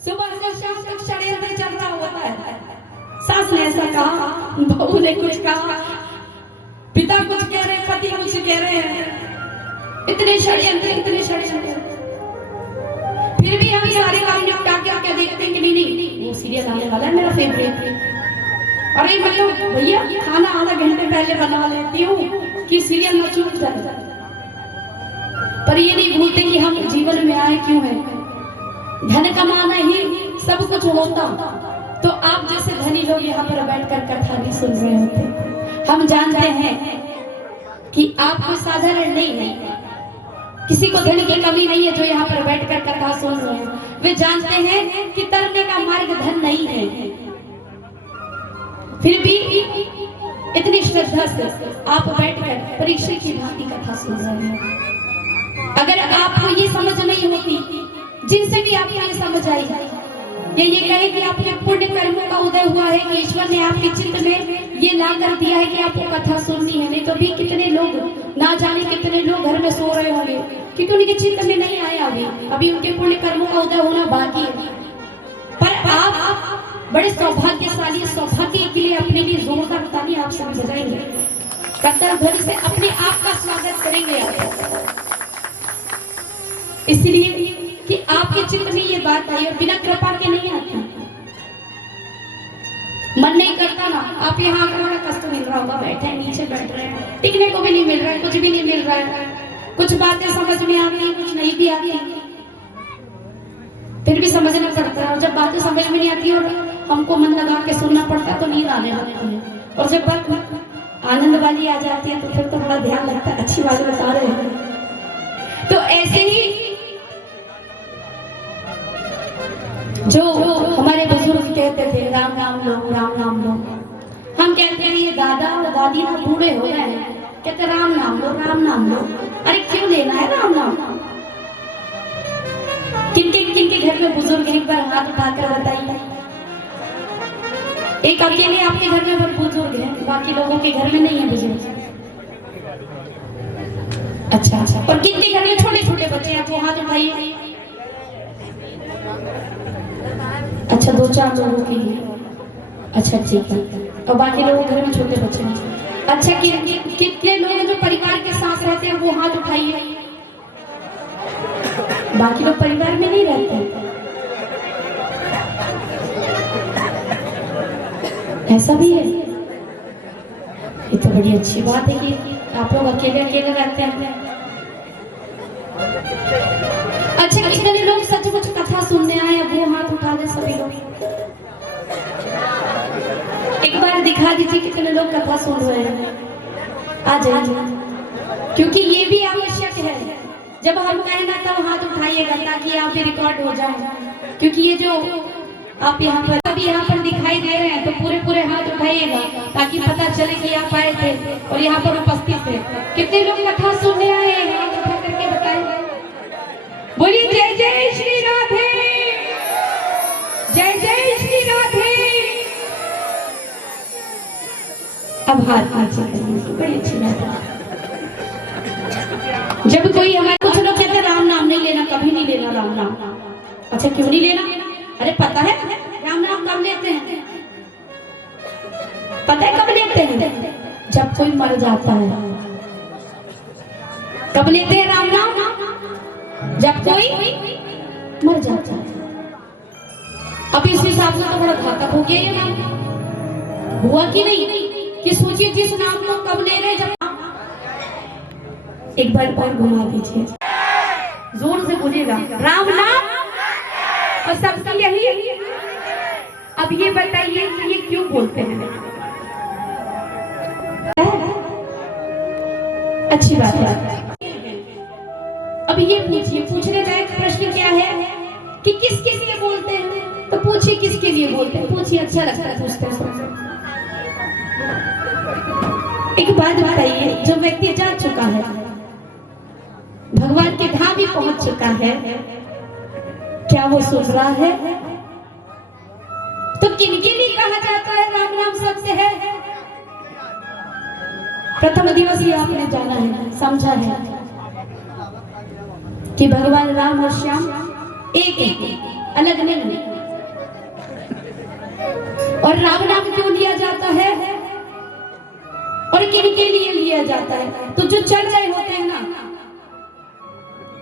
सुबह से शाम तक षड्यंत्र चल रहा होता है। सास ने ऐसा कहा, बहू ने कुछ कहा, पिता कुछ कह रहे, पति कुछ कह रहे हैं। इतने षड्यंत्र। फिर भी हम सारे काम निपटा के क्या देखते हैं कि नहीं वो सीरियल आने वाला है मेरा फेवरेट। अरे मतलब भैया खाना आधा घंटे पहले बना लेती हूँ कि सीरियल न छूट जाए। पर ये नहीं भूलते कि हम जीवन में आए क्यों हैं। धन कमाना ही सब कुछ होता तो आप जैसे धनी लोग यहाँ पर बैठकर कथा नहीं सुन रहे होते। हम जानते हैं कि आप कोई साधारण नहीं है, किसी को धन की कमी नहीं है जो यहाँ पर बैठकर कथा सुन रहे हैं। वे जानते हैं कि तरने का मार्ग धन नहीं है, फिर भी इतनी श्रद्धा से आप बैठकर परीक्षा की भांति कथा सुन रहे हैं। अगर आपको ये समझ नहीं होती, जिनसे भी आपको ये समझ आई, ये कहे कि आपके पुण्य कर्मों का उदय हुआ है कि ईश्वर ने आपके चित्त में ये ला कर दिया है कि आपको कथा सुननी है। नहीं तो भी कितने लोग, ना जाने कितने लोग घर में सो रहे होंगे क्योंकि उनके चित्त में नहीं आया अभी उनके पुण्य कर्मों का उदय होना बाकी है। पर आप बड़े सौभाग्यशाली, सौभाग्य के लिए अपने लिए जोरदार ताली आप सभी बजाएंगे, कत्तर ध्वनि से अपने आप का स्वागत करेंगे इसलिए कि आपके चित्त में ये बात आई और बिना कृपा के नहीं आती। मन नहीं करता ना, आप यहाँ आकर बड़ा कष्ट मिल रहा होगा, बैठे हैं नीचे बैठ रहे हैं, टिकने को भी नहीं मिल रहा है, कुछ भी नहीं मिल रहा है, कुछ बातें समझ में आती हैं, कुछ नहीं भी आती, फिर भी समझना पड़ता है। और जब बातें समझ में नहीं आती और हमको मन लगा के सुनना पड़ता है तो नींद आने लगती है। और जब बात आनंद वाली आ जाती है तो फिर तो बड़ा ध्यान लगता है, अच्छी बात बता रहे हैं। तो ऐसे ही जो हमारे बुजुर्ग कहते थे राम नाम लो, राम नाम लो। हम कहते हैं ये दादा और दादी ना बूढ़े हो गए हैं, कहते राम नाम लो, राम नाम लो। अरे क्यों लेना है राम नाम? किनके घर में बुजुर्ग एक बार हाथ उठाकर बताइए। एक अकेले आपके घर में बड़े बुजुर्ग हैं, बाकी लोगों के घर में नहीं है बुजुर्ग। अच्छा, और किनके घर में छोटे छोटे बच्चे हैं तो हाथ उठाइए। अच्छा, 2-4 लोगों के लिए, अच्छा ठीक है। और बाकी लोगों के घर में छोटे बच्चे हैं। अच्छा, कितने लोग जो परिवार के साथ रहते हैं वो हाथ उठाइए। बाकी लोग परिवार में नहीं रहते, ऐसा भी है। ये तो बड़ी अच्छी बात है कि आप लोग अकेले अकेले रहते हैं। अच्छा, कितने लोग सचमुच कथा सुनने आए वो हाथ उठा दे सभी लोग। एक बार दिखा दीजिए कितने लोग कथा सुन रहे हैं, आ जाइए, क्योंकि ये भी आवश्यक है। जब हम कहें ना तब हाथ उठाइएगा ताकि यहाँ पे रिकॉर्ड हो जाए। क्योंकि ये जो आप यहाँ पर दिखाई दे रहे हैं तो पूरे हाथ उठाइएगा ताकि पता चले कि आप आए थे और यहाँ पर उपस्थित थे। कितने लोग कथा सुनने आए हैं, हाथ उठा करके बताए। बोलिए जय जय श्री राधे, जय जय श्री राधे। अब हाथ नीचे करिए, बड़ी अच्छी बात है। जब कोई हमारे, कुछ लोग कहते हैं राम नाम नहीं लेना, कभी नहीं लेना राम नाम। अच्छा, क्यों नहीं लेना? अरे पता है राम नाम कब लेते हैं? पता है कब लेते हैं? जब कोई मर जाता है। कब लेते हैं राम नाम? जब कोई मर जाता है। अब इस हिसाब से तो बड़ा घातक हो गया ये नाम, हुआ कि नहीं? कि सोचिए जिस नाम को कब ले रहे, जब एक बार और घुमा दीजिए, जोर से बोलिएगा राम नाम। और सबसे यही, अब ये बताइए कि ये क्यों बोलते हैं? अच्छी बात है। अब ये पूछिए, पूछने का एक प्रश्न क्या है कि किसके लिए बोलते हैं, तो पूछिए किसके लिए बोलते हैं, पूछिए, अच्छा लगता है पूछते हैं। एक बात बताइए, जो व्यक्ति जा चुका है, भगवान के धाम भी पहुंच चुका है, क्या वो सुन रहा है? तो किनके लिए कहा जाता है राम नाम सबसे है? प्रथम दिवस ही आपने जाना है, समझा है कि भगवान राम और श्याम एक है। अलग नहीं। और राम नाम क्यों लिया जाता है और किन के लिए लिया जाता है? तो जो चल रहे होते हैं ना,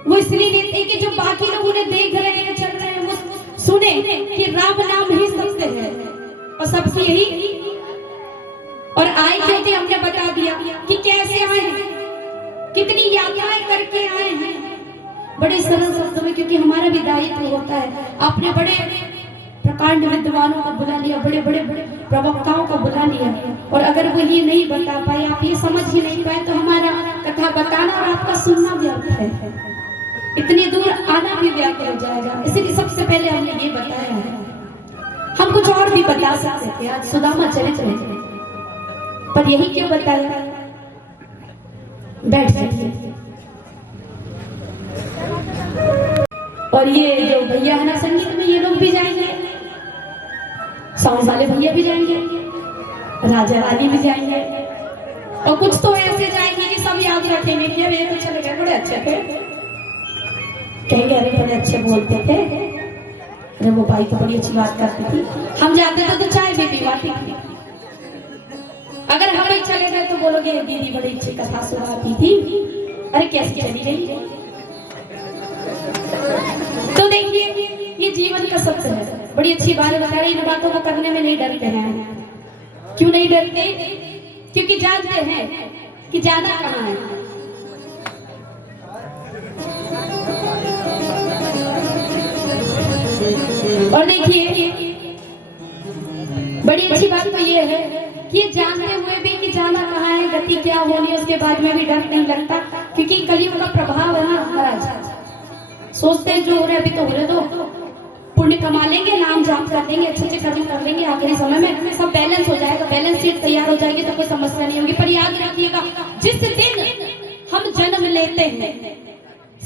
वो इसलिए लेते हैं कि जो बाकी लोग उन्हें देख रहे हैं, चल रहे हैं, वो सुने कि राम नाम ही सत्य है और सबसे यही। और आए क्यों थे, हमने बता दिया कि कैसे आए हैं, कितनी यात्राएं करके आए हैं, बड़े सरल शब्दों में, क्योंकि हमारा भी दायित्व होता है। आपने बड़े प्रकांड विद्वानों को बुला लिया, बड़े बड़े प्रवक्ताओं को बुला लिया, और अगर वो ये नहीं बता पाए, आप ये समझ ही नहीं पाए, तो हमारा कथा बताना और आपका सुनना व्यर्थ है, इतनी दूर आना भी व्यर्थ हो जाएगा। इसलिए सबसे पहले हमने ये बताया है। हम कुछ और भी बता सकते थे, आज सुदामा चरित्र है, पर यही क्यों बताया? बैठ जाइए। और ये जो भैया है ना संगीत में, ये लोग भी जाएंगे, सॉन्ग वाले भैया भी जाएंगे, राजा रानी भी जाएंगे, और कुछ तो ऐसे जाएंगे कि सब याद रखेंगे कि अरे तो चले गए, बड़े अच्छे थे, कहेंगे अरे बड़े अच्छे बोलते थे, अरे वो भाई तो बड़ी अच्छी बात करती थी, हम जाते थे तो चाय भी पिलाती थी। अगर हम ही चले गए तो बोलोगे दीदी बड़ी अच्छी कथा सुनाती थी, अरे कैसी चली गई। तो देखिए ये जीवन का सत्य है। बड़ी अच्छी बात बता रही, इन बातों को करने में नहीं डरते हैं। क्यों नहीं डरते? क्योंकि जानते हैं कि जाना कहाँ है। और देखिए बड़ी अच्छी बात तो ये है कि जानते हुए भी कि जाना कहाँ है, गति क्या होनी, उसके बाद में भी डर नहीं लगता, क्योंकि कलियुग का प्रभाव है ना महाराज। सोचते हैं जो हो रहा है अभी तो हो रहे, तो पुण्य कमा लेंगे, नाम जाप कर लेंगे, अच्छे अच्छे कर्म कर लेंगे, आखिरी समय में सब बैलेंस हो जाएगा, बैलेंस शीट तैयार हो जाएगी, तो कोई समस्या नहीं होगी। पर याद रखिएगा, जिस दिन हम जन्म लेते हैं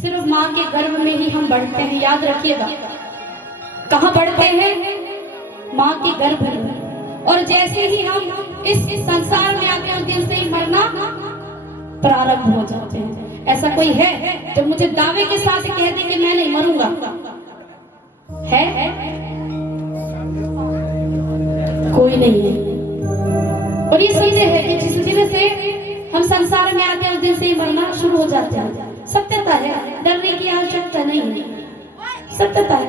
सिर्फ माँ के गर्भ में ही हम बढ़ते हैं। याद रखिएगा, कहाँ बढ़ते हैं? माँ के गर्भ में। और जैसे ही हम इस संसार में आते हैं, उस दिन से ही मरना प्रारंभ हो जाते हैं। ऐसा कोई है जो मुझे दावे के साथ कह दे कि मैं नहीं मरूंगा? है? कोई नहीं है। और ये सीधे है कि जिस दिन से हम संसार में आते हैं, उस दिन से ही मरना शुरू हो जाते हैं। सत्यता है, डरने की आवश्यकता नहीं है, सत्यता है।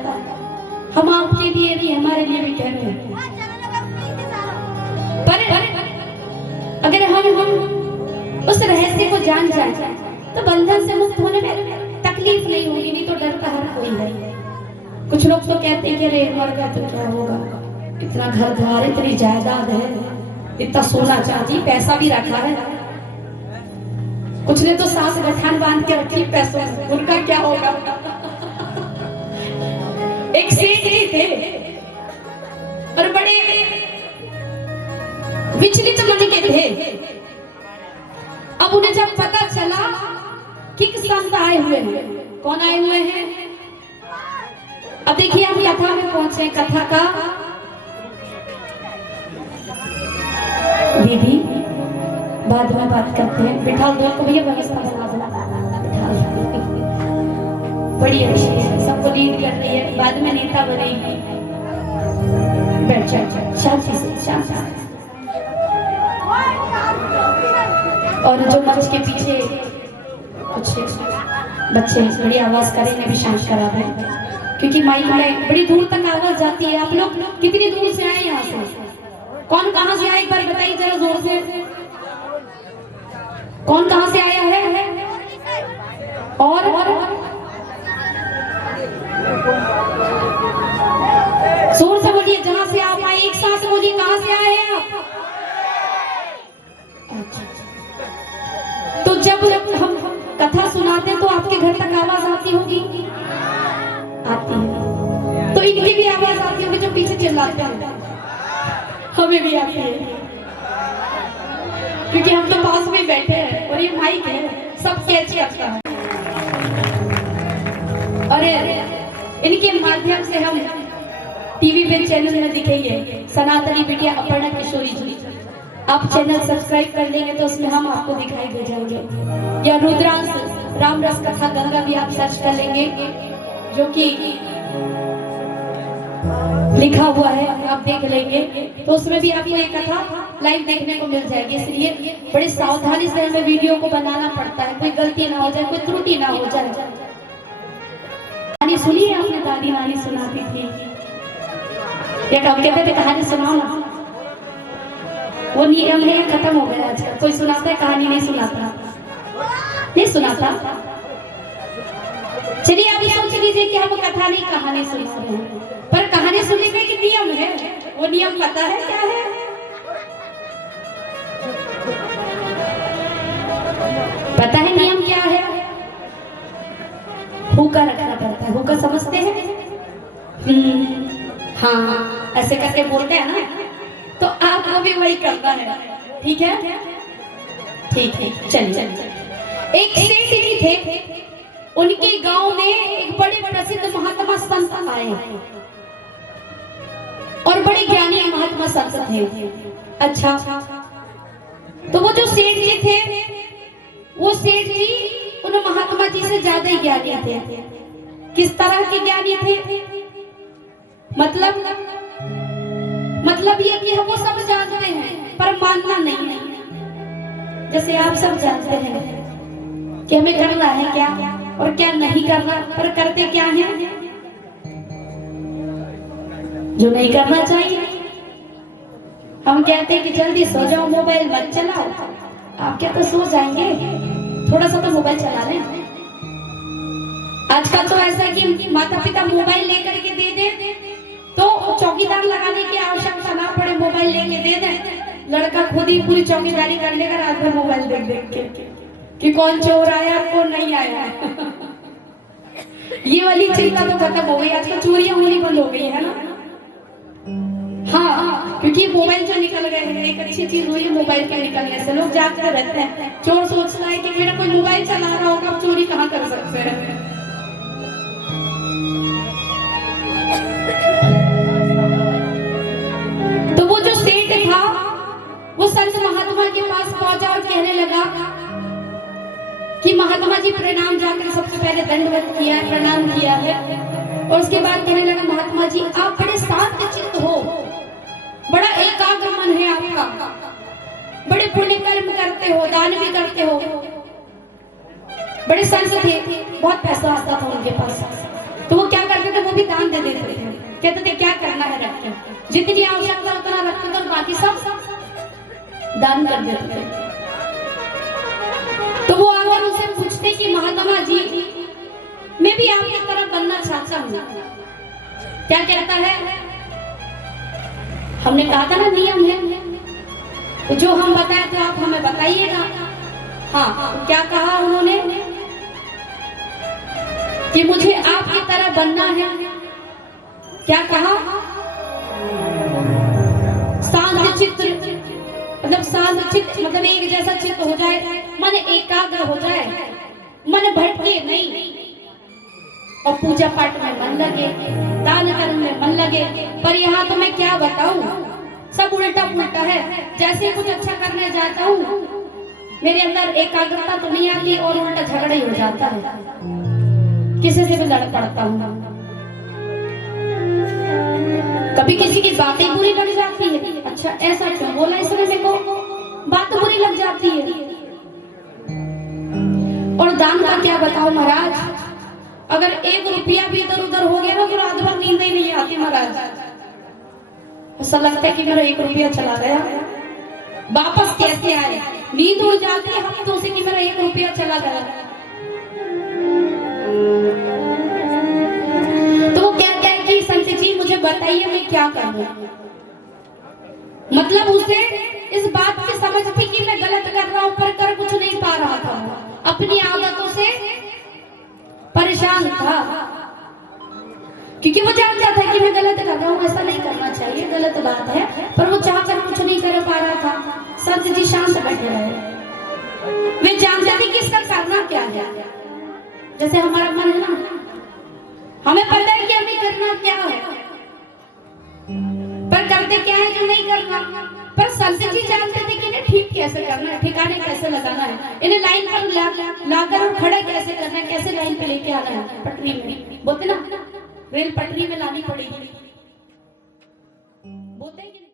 हम आपके लिए भी, हमारे लिए भी कह रहे हैं। पर अगर हम उस रहस्य को जान जाए तो बंधन से मुक्त होने में तकलीफ नहीं होगी, नहीं तो डरता हर कोई है। कुछ लोग तो कहते हैं कि अरे मर गया तो क्या होगा, इतना घर द्वार, इतनी जायदाद है, इतना सोना चांदी, पैसा भी रखा है। कुछ ने तो सांस गठान बांध के रखी पैसों, उनका क्या होगा? एक सेठ ही थे और बड़े विचलित मन के थे। अब उन्हें जब पता चला कि संत आए हुए हैं, कौन आए हुए हैं? अब देखिए हम कथा में पहुंचे। कथा का दीदी बाद में बात करते हैं। बिठा दो को भैया, व्यवस्था बना दो, बड़ी अच्छी है, सबको लीड कर रही है, बाद में नेता बनेगी। बैठ जाओ शांति से, शांति से। और जो मंच के पीछे कुछ बच्चे बड़ी आवाज करेंगे, भी शांत करा दें, क्योंकि माइक में बड़ी दूर तक आवाज जाती है। आप लोग कितनी दूर से आए यहाँ से? कौन कहाँ से आए एक बार बताइए जरा जोर से। कौन कहाँ से आया है? और जोर से बोलिए, जहां से आप आए एक साथ बोलिए, कहां से आए हैं आप? अच्छा, तो जब हम कथा सुनाते हैं तो आपके घर तक आवाज आती होगी? आती है। तो इनकी भी आवाज आती होगी जो पीछे चिल्लाते हैं? हमें भी आती है, क्योंकि हम तो पास में बैठे हैं और ये माइक है, सब कैच करता है। और इनके माध्यम से हम टीवी पे चैनल में दिखेंगे। सनातनी बिटिया अपर्णा किशोरी जी, आप चैनल सब्सक्राइब कर लेंगे तो उसमें हम आपको दिखाई दे जाएंगे। या रुद्रांश राम रस कथा गंगा भी आप सर्च कर लेंगे, जो कि लिखा हुआ है, आप देख लेंगे तो उसमें भी आपको एक कथा लाइव देखने को मिल जाएगी। इसलिए बड़ी सावधानी से हमें वीडियो को बनाना पड़ता है, कोई गलती ना हो जाए, कोई त्रुटि ना हो जाए। कहानी सुनी है आपने? दादी नानी सुनाती थी या कब कहते थे कहानी सुनाओ ना, वो नियम है खत्म हो गया आजकल। कोई सुनाता है कहानी? नहीं सुनाता, नहीं सुनाता। चलिए आप सोच लीजिए कि हम कथा नहीं कहानी सुना रहे हैं, पर कहानी सुनने का एक नियम है। वो नियम पता है क्या है? पता है नियम क्या है? हुक्का रखना पड़ता है। हुक्का समझते हैं? हाँ, ऐसे करके बोलते हैं ना, तो आपको भी वही करना है। ठीक है, ठीक है। चलिए, एक सेठ जी थे, उनके गांव में एक बड़े प्रसिद्ध महात्मा संत आए और बड़े ज्ञानी महात्मा संत थे। अच्छा, तो वो जो सेठ जी थे, वो सेठ जी उन महात्मा जी से ज्यादा ही ज्ञानी थे। किस तरह के ज्ञानी थे? मतलब ये कि हम वो सब जानते हैं पर मानना नहीं है। जैसे आप सब जानते हैं कि हमें करना है क्या और क्या नहीं करना, पर करते क्या है? जो नहीं करना चाहिए। हम कहते हैं कि जल्दी सो जाओ, मोबाइल मत चलाओ। आप क्या तो सो जाएंगे, थोड़ा सा तो मोबाइल चला लें। आजकल तो ऐसा है कि माता पिता मोबाइल लेकर के दे दे तो चौकीदार लगाने की आवश्यकता ना पड़े, मोबाइल लेके दे दें। लड़का खुद ही पूरी चौकीदारी कर लेगा रात भर मोबाइल देख देख के कि कौन चोर आया कौन नहीं आया। ये वाली चिंता तो खत्म हो गई। आजकल चोरियां होनी बंद हो गई है ना। हाँ, क्योंकि मोबाइल जो निकल गए हैं, एक अच्छी चीज हुई है मोबाइल के निकलने से। लोग जागते रहते हैं। चोर सोचता है कि मेरा कोई मोबाइल चला रहा होगा, अब चोरी कहाँ कर सकते हैं। तो वो जो सेठ था, वो संत महात्मा के पास पहुंचा और कहने लगा कि महात्मा जी प्रणाम। जाकर सबसे पहले दंडवत किया है, प्रणाम किया है, और उसके बाद कहने लगा महात्मा जी आप बड़े शांत चित्त हो, बड़ा एकाग्र मन है आपका, बड़े पुण्य कर्म करते हो, दान भी करते हो। बड़े संत थे, बहुत पैसा आता था उनके पास, तो वो क्या करते थे? वो भी दान दे देते थे। कहते थे क्या करना है रख के, जितनी आवश्यकता उतना रखते थे और बाकी सब दान कर देते थे। तो वो आकर उनसे पूछते कि महात्मा जी मैं भी आपकी तरह बनना चाहता हूँ। क्या कहता है? हमने कहा था ना नियम है, तो जो हम बताए तो आप हमें बताइएगा। हाँ, क्या कहा उन्होंने कि मुझे आपकी तरह बनना है। क्या कहा? शांत चित्त, मतलब शांत चित्त मतलब एक जैसा चित्त हो जाए, मन एकाग्र हो जाए, मन भटके नहीं, और पूजा पाठ में मन लगे, दान कर्म में मन लगे। पर यहाँ तो मैं क्या बताऊं, सब उल्टा पुल्टा है। जैसे कुछ अच्छा करने जाता हूँ, मेरे अंदर एकाग्रता तो नहीं आती और उल्टा झगड़ा ही हो जाता है, किसी से भी लड़ पड़ता हूँ। कभी किसी की बातें बुरी लग जाती है, अच्छा ऐसा क्यों बोला इसने, मेरे को बात बुरी लग जाती है। और दान का क्या बताओ महाराज, अगर 1 रुपया भी इधर उधर हो गया ना तो रात भर नींद ही नहीं आती महाराज। ऐसा लगता है कि मेरा 1 रुपया चला गया, वापस कैसे आए, नींद उड़ जाती है हम तो से कि मेरा 1 रुपया चला गया। तो क्या कहते कि संत जी मुझे बताइए मैं क्या करूं। मतलब उसे इस बात की समझ थी कि मैं गलत कर रहा हूं, पर कर कुछ नहीं पा रहा था, अपनी आदतों से परेशान था, क्योंकि वो जानता था कि मैं गलत कर रहा हूँ, ऐसा नहीं करना चाहिए, गलत बात है, पर वो चाहकर कुछ नहीं कर पा रहा था। संत जी शांत बैठे रहे। वे जानते थे कि इसका करना क्या है। जैसे हमारा मन है ना, हमें पता है कि हमें करना क्या है, पर करते क्या है जो नहीं करना। पर संत जी जानते थे कि इन्हें ठीक कैसे करना है, ठिकाने कैसे लगाना है, इन्हें लाइन पर लाकर खड़ा कैसे करना है, कैसे लाइन पे लेके आना है। पटरी में बोलते ना, रेल पटरी में लानी पड़ेगी। होते हैं कि